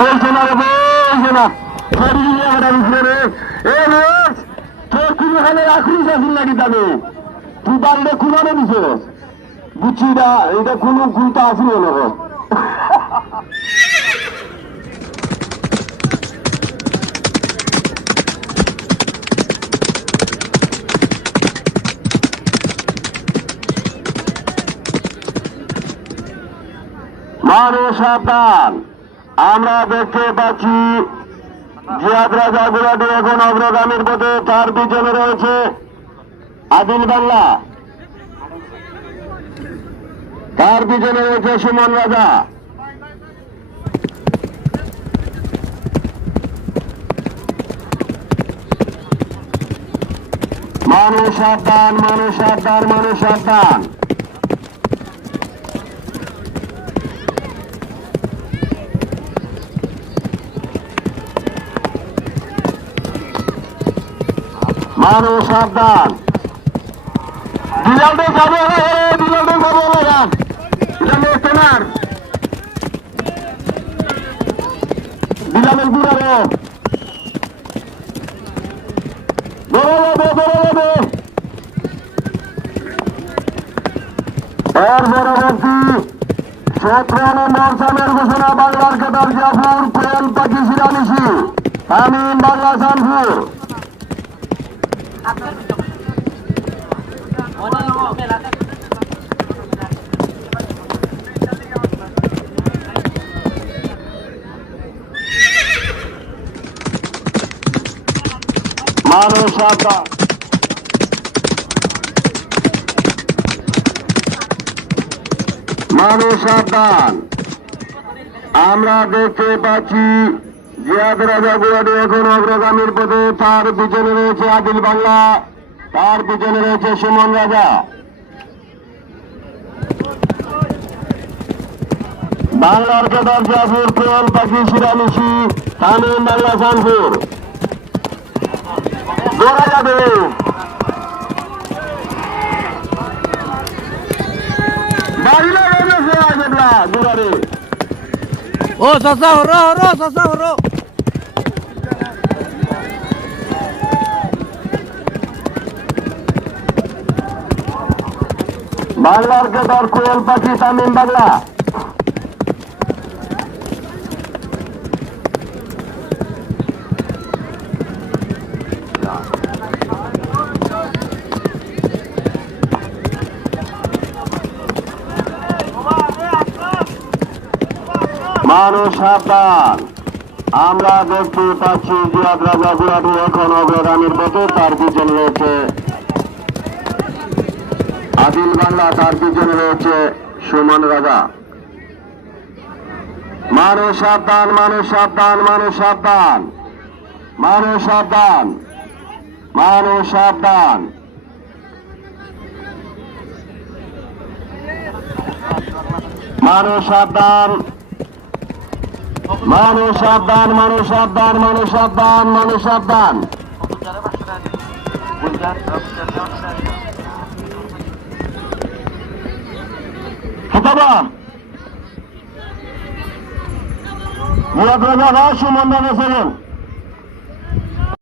বলছে না রে, বলছে না তোর কোনো হালে আখরিস আসিল নাকি তবে তুই বাড়িটা খুলানো দিছস বুঝছি না, এটা কোনো খুলতে আসিল না। মানুষ সাবধান, আমরা দেখতে পাচ্ছি জিয়াদ রাজা গুলাটি এখন অগ্রগামীর পথে, তার পিছনে রয়েছে আদিল বাংলা, তার পিছনে রয়েছে সুমন রাজা। মানুষ সাবধান, মানুষ সাবধান, মানুষ সাবধান। মানুষ সাবধান, বিলালদের যাবে, বিলালদের যাবে তোমার বিলালের বুড়ারে এর পরবর্তী 17 নম্বর সামের ঘোষণা বাংলার কেদার জাফর, কোয়েল পাখি শিরানিশি, তামিম বাংলা শানপুর। মানুষ সাবধান, মানুষ সাবধান। আমরা দেখতে পাচ্ছি জিয়াদ রাজা গুলাটি এখন অগ্রগামীর পথে, তার পিছনে রয়েছে আদিল বাংলা, তার পিছনে রয়েছে সুমন রাজা। বাংলার কেদার জাফর, কোয়েল পাখি শিরানিশি, তামিম বাংলা শানপুর। দৌড়া যাবে ও চাচা হরো হরো চাচা হরো। বাংলার কেদার, কোয়েল পাখি, তামিম বাংলা। মানুষ সাবধান, আমরা দেখতে পাচ্ছি জিয়াদ রাজা গুলাটি এখন অগ্রগামীর পথে, তার পিছনে রয়েছে আদিল বাংলা, তার পিছনে রয়েছে সুমন রাজা। মানুষ সাবধান, মানুষ সাবধান, মানুষ সাবধান, মানুষ সাবধান, মানুষ সাবধান। মানুষ সাবধান, মানুষ সাবধান, মানুষ সাবধান, মানুষ সাবধান, মানুষ সাবধান। জিয়াদ রাজা সুমন রাজা সেভেন।